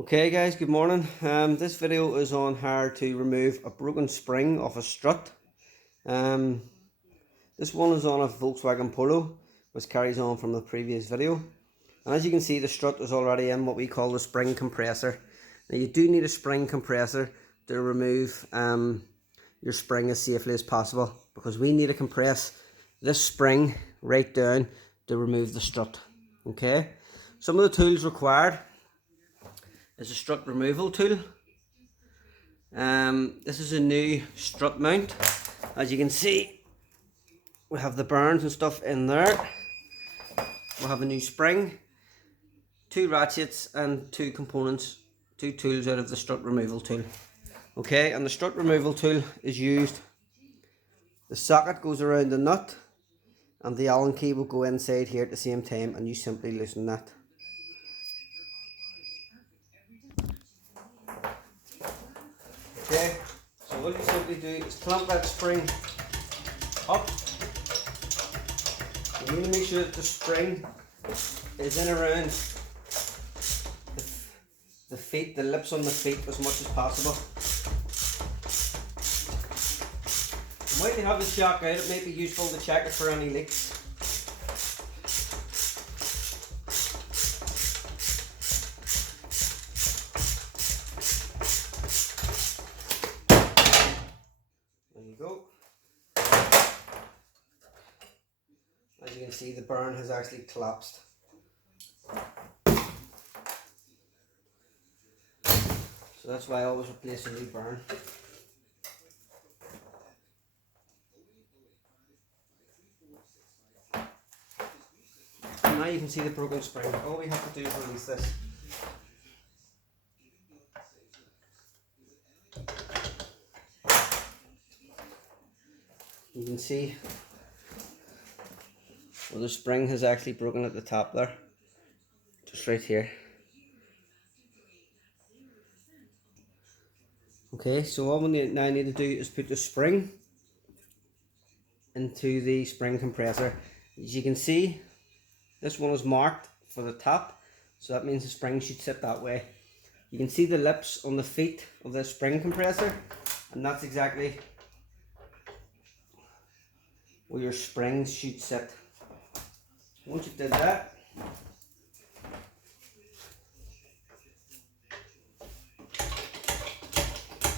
Okay guys, good morning. This video is on how to remove a broken spring off a strut. This one is on a Volkswagen Polo, which carries on from the previous video. And as you can see, the strut is already in what we call the spring compressor. Now you do need a spring compressor to remove your spring as safely as possible, because we need to compress this spring right down to remove the strut. Okay, some of the tools required is a strut removal tool. This is a new strut mount. As you can see, we have the burns and stuff in there. We'll have a new spring, two ratchets and two components, two tools out of the strut removal tool. Okay, and the strut removal tool is used, the socket goes around the nut and the Allen key will go inside here at the same time, and you simply loosen that. Okay, so what you simply do is clamp that spring up. You need to make sure that the spring is in around the feet, the lips on the feet as much as possible. You might have the shock out, it may be useful to check it for any leaks. There you go. As you can see, the burn has actually collapsed. So that's why I always replace a new burn. And now you can see the broken spring. All we have to do is release this. You can see well, the spring has actually broken at the top there, just right here. Okay, so all we now need to do is put the spring into the spring compressor. As you can see, this one is marked for the top, so that means the spring should sit that way. You can see the lips on the feet of the spring compressor, and that's exactly where your springs should sit. Once you did that,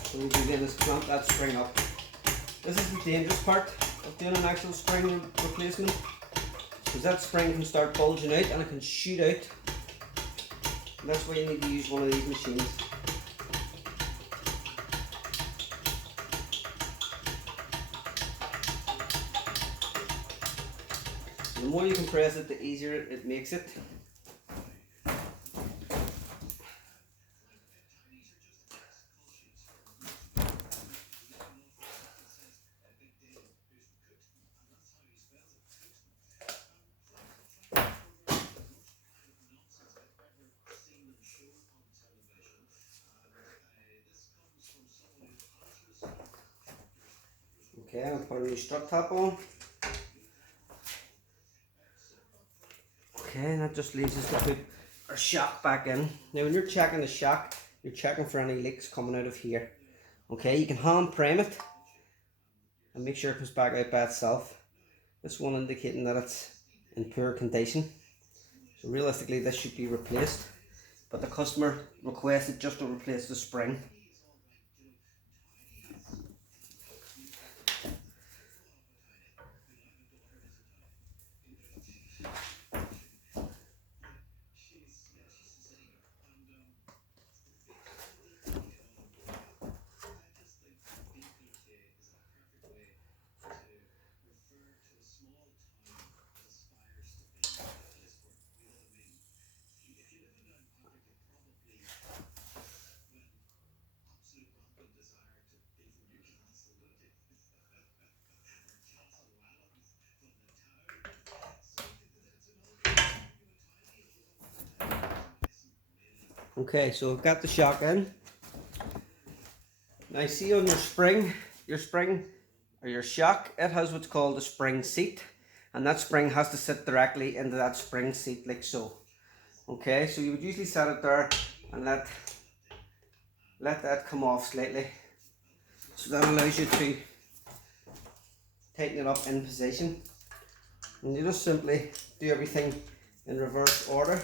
so what we do is clamp that spring up. This is the dangerous part of doing an actual spring replacement, because that spring can start bulging out and it can shoot out. And that's why you need to use one of these machines. The more you compress it, the easier it makes it. Okay, I'll put a new strut top on. Okay, and that just leaves us to put our shock back in. Now when you're checking the shock, you're checking for any leaks coming out of here. Okay, you can hand prime it and make sure it comes back out by itself. This one indicating that it's in poor condition. So realistically this should be replaced, but the customer requested just to replace the spring. Okay, so I've got the shock in. Now see on your spring or your shock, it has what's called a spring seat, and that spring has to sit directly into that spring seat like so. Okay, so you would usually set it there and let that come off slightly. So that allows you to tighten it up in position. And you just simply do everything in reverse order.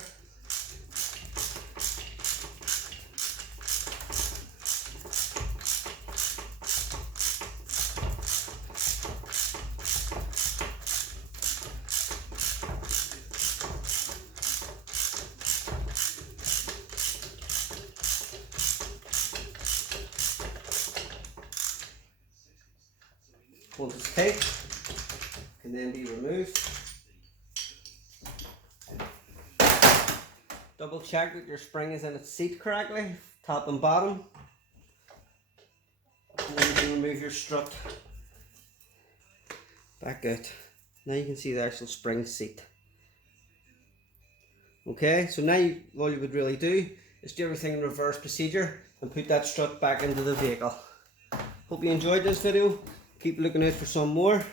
Once it's tight, it can then be removed. Double check that your spring is in its seat correctly, top and bottom. And then you can remove your strut back out. Now you can see the actual spring seat. Okay, so now all you would really do is do everything in reverse procedure and put that strut back into the vehicle. Hope you enjoyed this video. Keep looking out for some more.